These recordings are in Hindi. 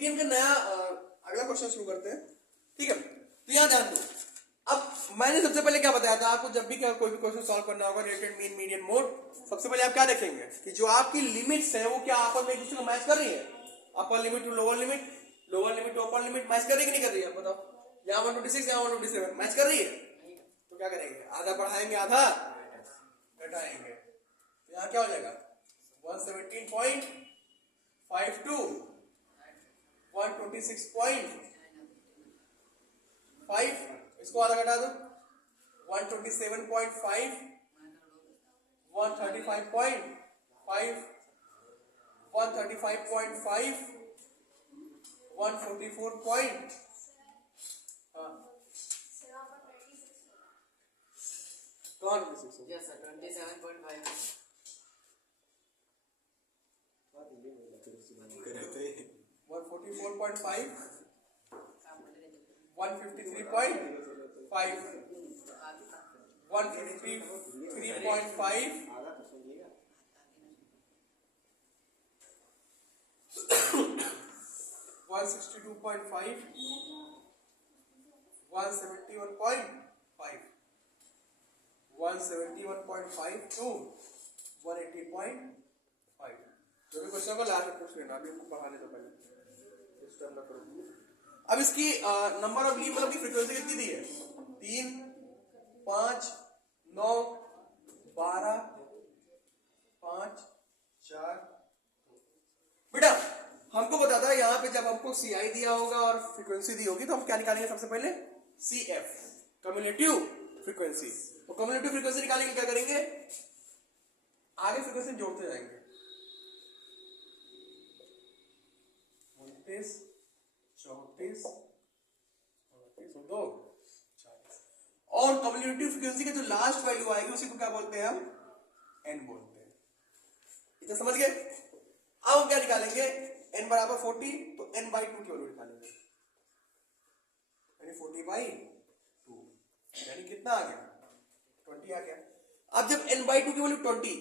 मीडियन का नया अगला क्वेश्चन शुरू करते हैं। ठीक है, तो यहाँ ध्यान दो। अब मैंने सबसे पहले क्या बताया था आपको, जब भी कोई भी क्वेश्चन सॉल्व करना होगा रिलेटेड मीन मीडियन मोड, सबसे पहले आप क्या देखेंगे कि जो आपकी लिमिट्स है वो क्या आपस में एक दूसरे को मैच कर रही है। Upper limit to lower limit, lower limit to upper limit match कर रही है कि नहीं कर रही है, बताओ। यहाँ 126 यहाँ 127 मैच कर रही है, तो क्या करेंगे, आधा बढ़ाएंगे आधा घटाएंगे, तो यहाँ क्या हो जाएगा 117.52 126.5, इसको आधा घटा दो 127.5 135.5 135.5 144 पॉइंट, कौन 144.5 153.5 153.5 162.5 171.5 171.5 to 180.5। जो भी क्वेश्चन को लास्ट में पूछ लेना, अभी पढ़ाने तो पहले डिस्टर्ब ना करो। अब इसकी नंबर ऑफ लीफ बल्ब की फ्रीक्वेंसी कितनी दी है, 3 5 9 12 5 4। बेटा हमको बताता है यहाँ पे जब हमको CI दिया होगा और फ्रीक्वेंसी दी होगी तो हम क्या निकालेंगे, सबसे पहले CF कम्युलेटिव फ्रीक्वेंसी। तो कम्युलेटिव फ्रीक्वेंसी निकालने के क्या करेंगे, आगे फ्रीक्वेंसी जोड़ते जाएंगे 29 34 2 40, और कम्युलेटिव फ्रीक्वेंसी के जो लास्ट वैल्यू आएगी उसी को क्या बोलते हैं, हम n बोलते हैं। इतना समझ गए। अब हम क्या निकालेंगे, n बराबर 40, तो n/2 की वैल्यू निकालेंगे, यानी 40/2, यानी कितना आ गया 20 आ गया। अब जब n/2 की वैल्यू 20,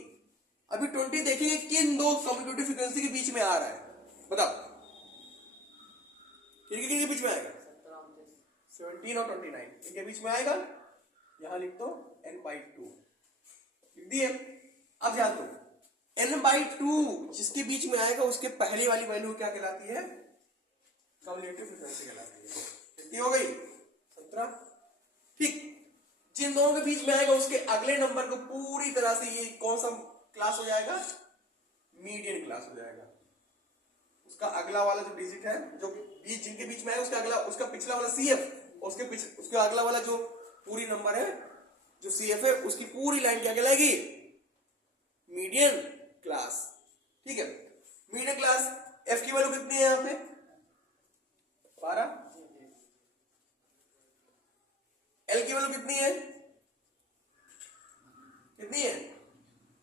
अभी 20 देखिए किन दो कम्युलेटिव फ्रीक्वेंसी के बीच में आ रहा है, बताओ किनके बीच में आएगा, 17 और 29 इनके बीच में आएगा। यहां लिख दो n/2, लिख दिए। अब ध्यान दो n/2 जिसके बीच में आएगा उसके पहली वाली वैल्यू क्या कहलाती है, कम्युलेटिव फ्रीक्वेंसी कहलाती है। कितनी हो गई 17। ठीक, जिन दोनों के बीच में आएगा उसके अगले नंबर को पूरी तरह से ये कौन सा क्लास हो जाएगा, मीडियन क्लास हो जाएगा। उसका अगला वाला जो डिजिट है, जो बीच जिनके बीच में है उसका अगला, उसका पिछला वाला CF, उसका अगला वाला जो पूरी नंबर है जो CF है उसकी पूरी लाइन क्या कहलाएगी, मीडियन क्लास। ठीक है, मीडियन क्लास F की वैल्यू कितनी है यहां पे 12, L की वैल्यू कितनी है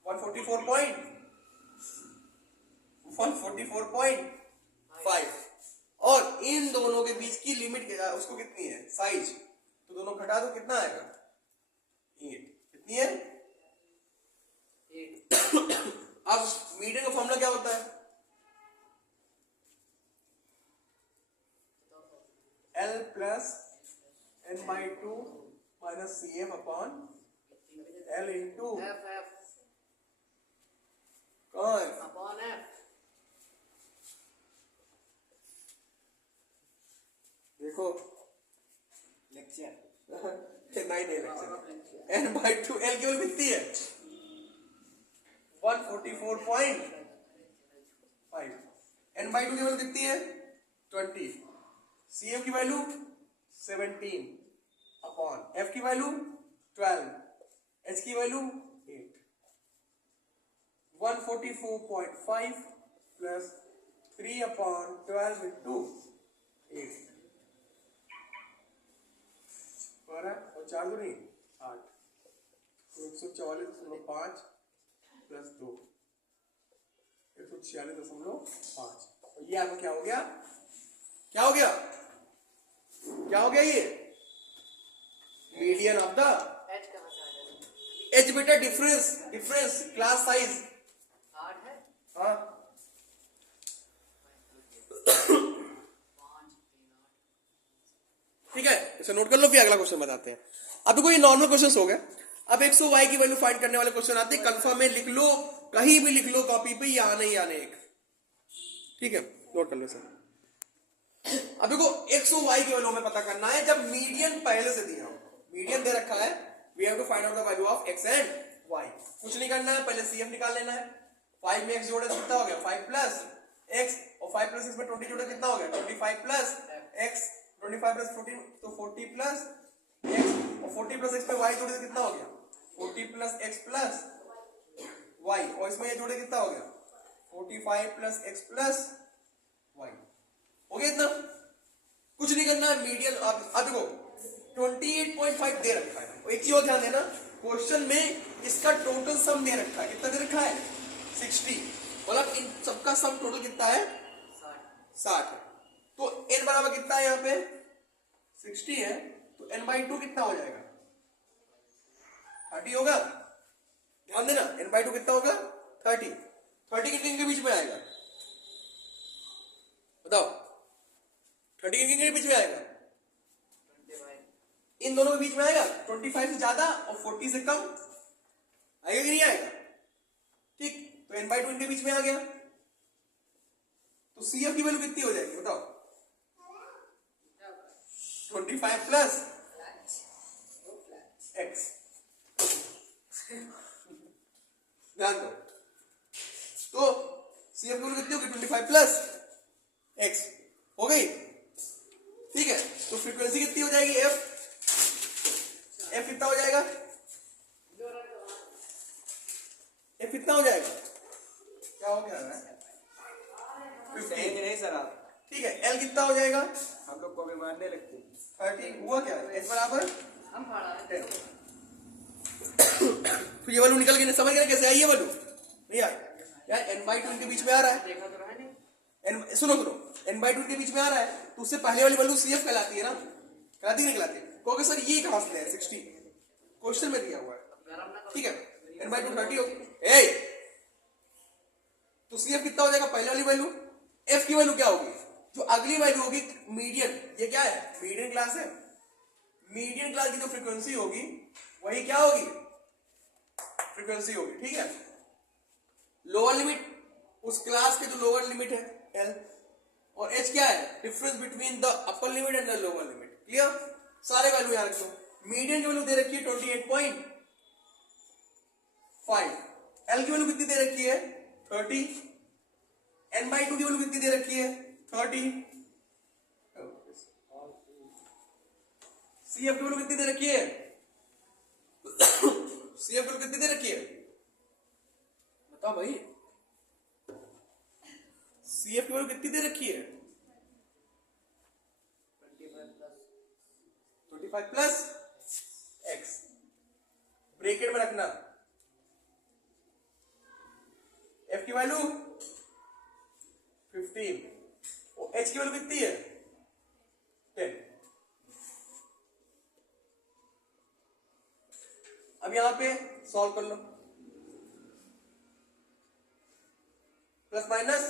144.5, और इन दोनों के बीच की लिमिट उसको कितनी है, साइज, तो दोनों घटा दो कितना आएगा 8। कितनी है 8। अब मीडियन का फॉर्मूला क्या होता है, L plus n/2 minus CF upon L into कौन अपॉन F। देखो लेक्चर नहीं लेक्चर, n/2 L की वैल्यू कितनी है 144.5, n/2 की वैल्यू कितनी है 20, CF की वैल्यू 17 अपॉन F की वैल्यू 12, H की वैल्यू 8। 144.5 प्लस 3 अपॉन 12 इंटू 8 और 4 दूनी 8, 144.5 प्लस 2 146.5। ये आपको क्या हो गया, ये मीडियन ऑफ द एच बेटा डिफरेंस क्लास साइज 8 है। हाँ इसे नोट कर लो, फिर अगला क्वेश्चन बताते हैं। अब देखो ये नॉर्मल क्वेश्चन हो गए। अब एक्स और वाई की वैल्यू फाइंड करने वाले क्वेश्चन आते हैं। कंफर्म में लिख लो, कहीं भी लिख लो कॉपी पे, या नहीं एक, ठीक है, नोट कर लो सर। अब देखो एक्स और वाई की वैल्यू हमें पता करना है जब मीडियन पहले से दिया हो। मीडियन दे रखा है, we have to find out the value of X and Y. कुछ नहीं करना है, पहले सीएफ निकाल लेना है। 5 में एक्स जोड़े कितना हो गया 5 प्लस एक्स, और 5 प्लस एक्स में 20 जोड़े कितना हो गया 25 प्लस एक्स, 25 प्लस 14 तो 40 प्लस एक्स, और 40 प्लस एक्स में वाई जोड़े कितना हो गया 40 प्लस एक्स प्लस वाई, और इसमें ये जोड़े कितना हो गया 45 प्लस एक्स प्लस वाई। हो गया इतना, कुछ नहीं करना है। मीडियन अब देखो 28.5 दे रखा है, और एक चीज और ध्यान देना, क्वेश्चन में इसका टोटल सम दे रखा है। कितना दे रखा है 60, मतलब इन सबका सम टोटल कितना है 60 है। तो n बराबर कितना है यहाँ पे 60 है, तो n/2 कितना हो जाएगा 30 होगा। ध्यान देना n/2 कितना होगा 30। 30 कितने के बीच में आएगा बताओ, 30 कितने के बीच में आएगा, इन दोनों के बीच में आएगा। 25 से ज्यादा और 40 से कम आएगा कि नहीं आएगा, ठीक। तो n/2 इनके बीच में आ गया, तो CF की वैल्यू कितनी हो जाएगी बताओ 25 प्लस एक्स। ध्यान दो, तो CF की वैल्यू कितनी होगी 25 प्लस एक्स हो गई, ठीक है। तो फ्रीक्वेंसी कितनी हो जाएगी एफ कितना हो जाएगा, एफ कितना हो जाएगा, क्या हो गया नहीं सर आप, ठीक है। एल कितना हो जाएगा, हम लोग को भी मारने लगते 30 हुआ क्या, एच बराबर 10। तो ये वैल्यू निकल गई, समझ गए कैसे आई ये वैल्यू, नहीं आई यार। n/2 इनके बीच में आ रहा है, सुनो n/2 के बीच में आ रहा है, तो उससे पहले वाली वैल्यू CF कहलाती है ना, कहलाती नहीं कहलाती। कहोगे सर ये कहां से है 60, क्वेश्चन में दिया हुआ है, ठीक है। n/2 30 हो, तो CF कितना हो जाएगा पहले वाली वैल्यू। F की वैल्यू क्या होगी, जो अगली वैल्यू होगी मीडियन, ये क्या है मीडियन क्लास है, मीडियन क्लास की जो फ्रीक्वेंसी होगी वही क्या होगी फ्रीक्वेंसी होगी, ठीक है। लोअर लिमिट उस क्लास के जो लोअर लिमिट है L, और H क्या है difference between the upper limit and the lower limit. Clear, सारे वैल्यू याद रखो। मीडियन की वैल्यू दे रखी है 28.5, L की वैल्यू कितनी दे रखी है 30, n/2 की वैल्यू कितनी दे रखी है 30, CF की वैल्यू कितनी दे रखी है CF की वैल्यू कितनी दे रखी है बताओ भाई, CF की वैल्यू कितनी दे रखी है 25 प्लस एक्स, ब्रैकेट में रखना। F की वैल्यू 15 और H की वैल्यू कितनी है 10। अब यहां पे सॉल्व कर लो, प्लस माइनस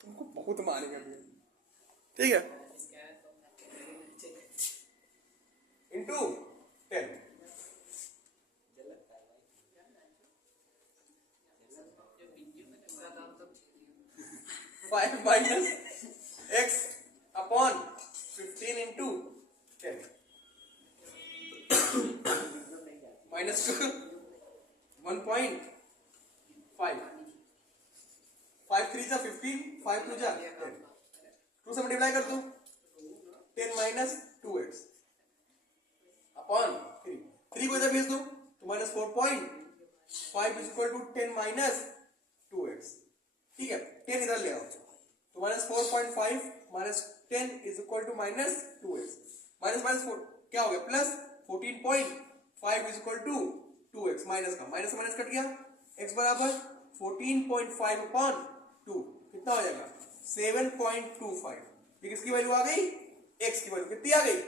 तुमको बहुत मारेंगे अभी, ठीक है, into 10। 5 minus x upon 15 into 10 minus 1.5, 5 3 जा 15, 5 2 जा 10, 2 से मल्टीप्लाई कर दो 10 माइनस 2x अपॉन 3 को इधर भेज दो तो minus 4.5 is equal to 10 minus 2x, ठीक है। 10 इधर ले आओ तो minus 4.5 minus 10 is equal to minus 2x, minus minus 4 क्या हो गया plus 14.5 is equal to 2x, minus का माइनस से माइनस कट गया, x बराबर 14.5 अपॉन 2 कितना हो जाएगा 7.25। ये किसकी वैल्यू आ गई x की वैल्यू कितनी आ गई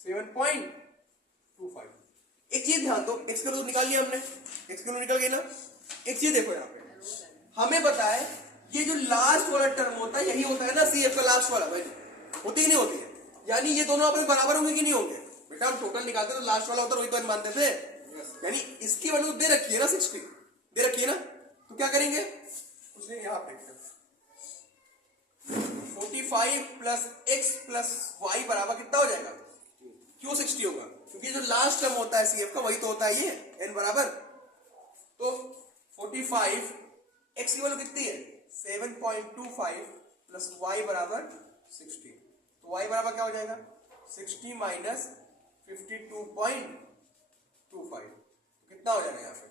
7.25। एक चीज ध्यान दो, x की वैल्यू निकाल लिया हमने, x की वैल्यू निकल गई ना। एक चीज देखो यहाँ पे हमें पता है ये जो लास्ट वाला टर्म होता है यही होता है ना CF का लास्ट वाला वैल्यू, होती ही नहीं होती है। यानी ये दोनों आपस में बराबर होंगे कि नहीं होंगे? बेटा हम टोटल निकालते तो लास्ट वाला होता है, वही तो हम मानते थे। यानी इसकी वैल्यू दे रखी है ना 60, दे रखी है ना, तो क्या करेंगे? कुछ नहीं, यहाँ पे 45 प्लस x प्लस वाई बराबर कितना हो जाएगा? क्यों 60 होगा? क्योंकि जो लास्ट टर्म होता है CF का वही तो होता है ये n बराबर। तो 45 x की वैल्यू कितनी है? 7.25 प्लस y बराबर 60। तो y बराबर क्या हो जाएगा? 60 माइनस 52.25 कितना हो जाएगा यहाँ पे?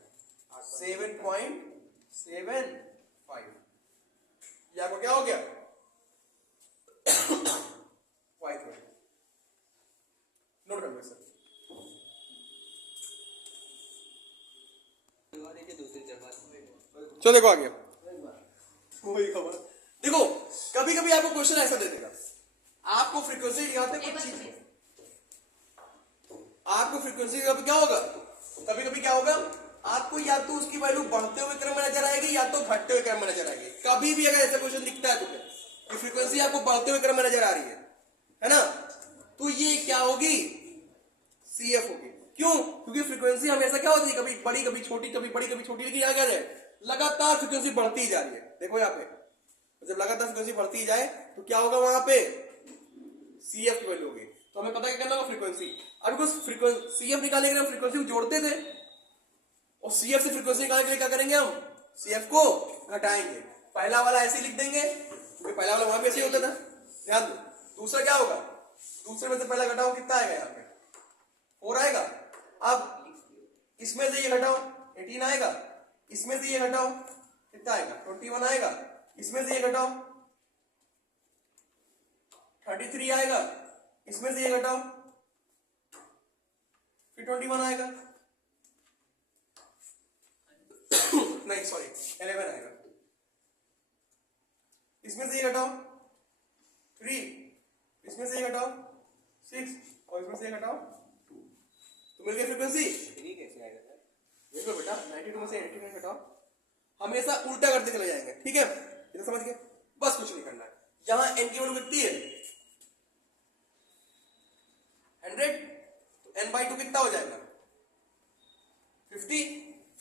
7.75। ये आपको क्या हो गया? y नोट कर लो सर। चलो देखो आगे, वही खबर। देखो कभी कभी आपको क्वेश्चन ऐसा दे देगा, आपको फ्रीक्वेंसी यहाँ पे कुछ चीज, आपको फ्रीक्वेंसी का क्या होगा? कभी कभी क्या होगा, आपको या तो उसकी वैल्यू बढ़ते हुए क्रम में नजर आएगी या तो घटते हुए क्रम में नजर आएगी। कभी भी अगर ऐसा क्वेश्चन दिखता है तुम्हें कि फ्रीक्वेंसी आपको बढ़ते हुए क्रम में नजर आ रही है ना, तो ये क्या होगी? CF होगी। क्यों? क्योंकि फ्रीक्वेंसी हमेशा क्या होती है, कभी बड़ी कभी छोटी, कभी बड़ी कभी छोटी, लेकिन यहाँ क्या है, लगातार फ्रीक्वेंसी बढ़ती ही जा रही है। देखो यहाँ पे जब लगातार फ्रीक्वेंसी बढ़ती ही जाए तो क्या होगा? वहां पे CF की वैल्यू होगी। तो हमें पता क्या करना होगा? फ्रीक्वेंसी। अब फ्रीक्वेंसी CF निकालने के लिए हम फ्रीक्वेंसी जोड़ते थे, और CF से फ्रीक्वेंसी निकालने के लिए क्या करेंगे? हम CF को घटाएंगे। पहला वाला ऐसे ही लिख देंगे क्योंकि पहला वाला वहां पे ऐसे ही होता था, ध्यान दो। दूसरा क्या होगा? दूसरे में से पहला घटाओ, कितना आएगा? यहाँ पे 4 आएगा। अब इसमें से ये घटाओ, 18 आएगा। इसमें से ये घटाओ, कितना आएगा? 21 आएगा। इसमें से ये घटाओ, 33 आएगा। इसमें से ये घटाओ, फिर 21 आएगा। नहीं सॉरी 11 आएगा। इसमें से ये घटाओ 3, इसमें से ये घटाओ 6, और इसमें से ये घटाओ 2, तो मिल गई फ्रीक्वेंसी। कैसे आएगा सर? देखो बेटा 92 में से 89 घटाओ, हमेशा उल्टा करते चले जाएंगे, ठीक है? इतना समझ गए? बस कुछ नहीं करना है। यहां n की वैल्यू कितनी है? 100, तो n/2 कितना हो जाएगा? 50।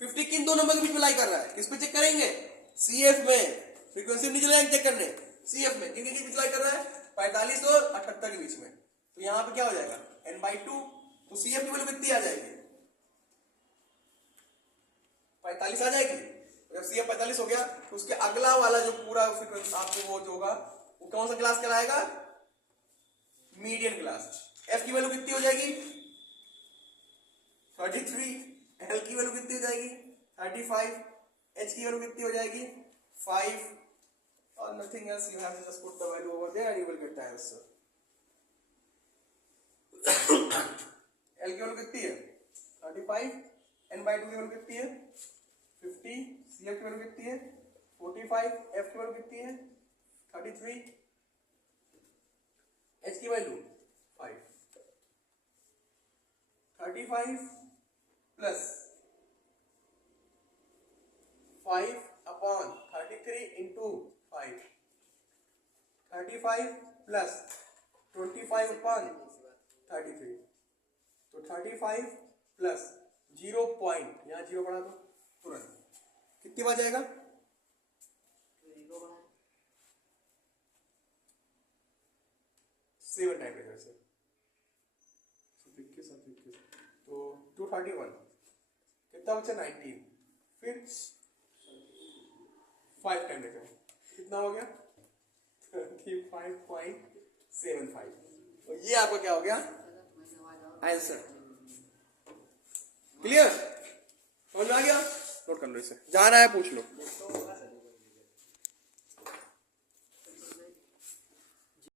50 किन दो नंबर के बीच में लाई कर रहा है? किस पे चेक करेंगे? CF में। फ्रीक्वेंसी नहीं चले चेक करने, CF में। किन के बीच लाई कर रहा है? 45 और 78 के बीच में। तो यहां पे क्या हो जाएगा? n/2। तो CF की वैल्यू कितनी आ जाएगी? 45 आ जाएगी। जब CF 45 हो गया तो उसके अगला वाला जो पूरा फ्रीक्वेंसी आपको वो जो होगा वो कौन सा क्लास कहलाएगा? Median class. F की वैल्यू कितनी हो जाएगी? 33। L की वैल्यू कितनी हो जाएगी? 35। H की वैल्यू कितनी हो जाएगी? 5। और nothing else, you have to just put the value over there and you will get the answer. L की वैल्यू कितनी है? 35। n/2 की वैल्यू कितनी है? 50। CF की वैल्यू कितनी है? 45। F की वैल्यू कितनी है? 33। H की value 5। 35 plus 5 upon 33 into 5। 35 plus 25 upon 33। तो 35 प्लस 0 पॉइंट, यहाँ 0 बढ़ा दो तुरंत, कितनी बार जाएगा? 7 टाइम लेकर से 21 तो 231 कितना बचा? 19। फिर 5 टाइम लेकर कितना हो गया? 35.75। तो ये आपका क्या हो गया? आंसर। क्लियर? समझ में आ गया? नोट कर लो इसे, जाना है पूछ लो।